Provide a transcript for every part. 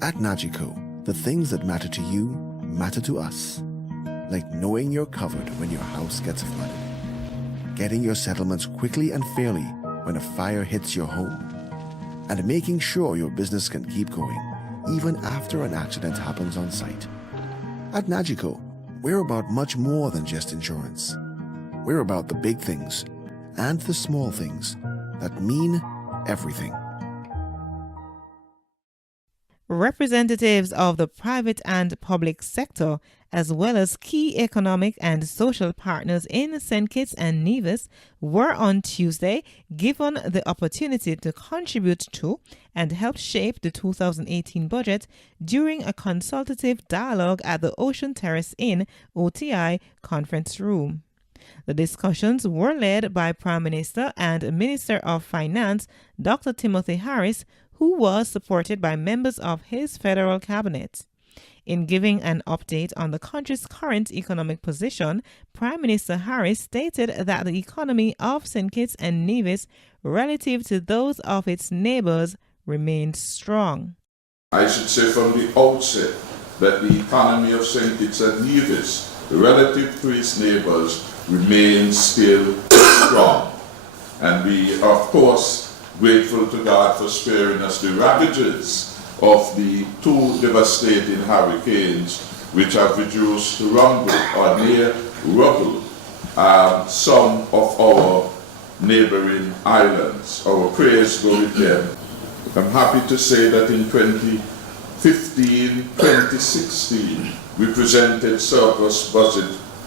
At Nagico, the things that matter to you matter to us. Like knowing you're covered when your house gets flooded, getting your settlements quickly and fairly when a fire hits your home, and making sure your business can keep going even after an accident happens on site. At Nagico, we're about much more than just insurance. We're about the big things and the small things that mean everything. Representatives of the private and public sector, as well as key economic and social partners in St. Kitts and Nevis, were on Tuesday given the opportunity to contribute to and help shape the 2018 budget during a consultative dialogue at the Ocean Terrace Inn OTI conference room. The discussions were led by Prime Minister and Minister of Finance, Dr. Timothy Harris, who was supported by members of his federal cabinet. In giving an update on the country's current economic position, Prime Minister Harris stated that the economy of St. Kitts and Nevis, relative to those of its neighbors, remained strong. I should say from the outset that the economy of St. Kitts and Nevis, relative to its neighbors, remains still strong. And we are, of course, grateful to God for sparing us the ravages of the two devastating hurricanes which have reduced to rumble or near rubble some of our neighboring islands. Our prayers go with them. I'm happy to say that in 2015, 2016, we presented surplus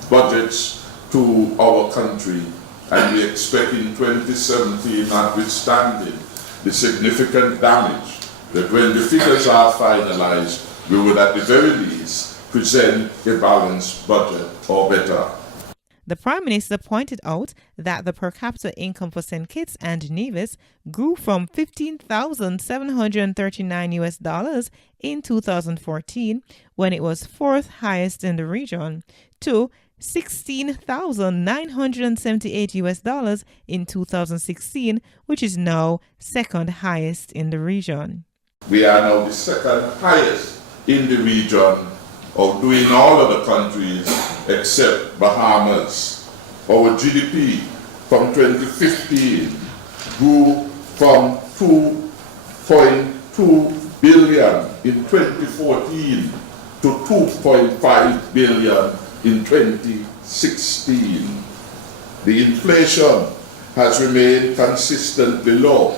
budgets to our country, and we expect in 2017, notwithstanding the significant damage, that when the figures are finalized, we will at the very least present a balanced budget or better. The Prime Minister pointed out that the per capita income for St. Kitts and Nevis grew from $15,739 in 2014, when it was fourth highest in the region, to $16,978 in 2016, which is now second highest in the region. We are now the second highest in the region, outdoing all other countries except Bahamas. Our GDP from 2015 grew from $2.2 billion in 2014 to $2.5 billion in 2016. The inflation has remained consistently low,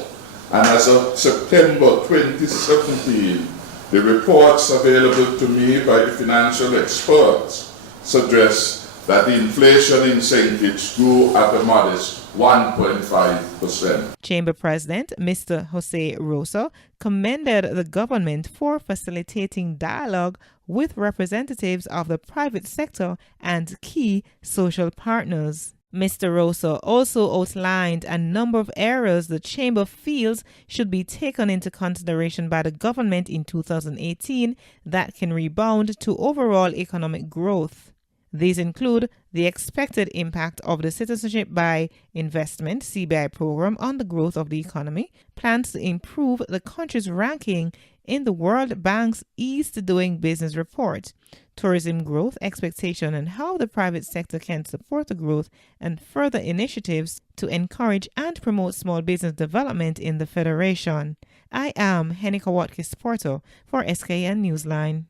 and as of September 2017, the reports available to me by the financial experts suggest that the inflation in St. Kitts grew at a modest 1.5%. Chamber President Mr. Jose Rosso commended the government for facilitating dialogue with representatives of the private sector and key social partners. Mr. Rosso also outlined a number of areas the Chamber feels should be taken into consideration by the government in 2018 that can rebound to overall economic growth. These include the expected impact of the Citizenship by Investment (CBI) program on the growth of the economy, plans to improve the country's ranking in the World Bank's Ease to Doing Business report, tourism growth expectation and how the private sector can support the growth, and further initiatives to encourage and promote small business development in the Federation. I am Henika Watkis Porto for SKN Newsline.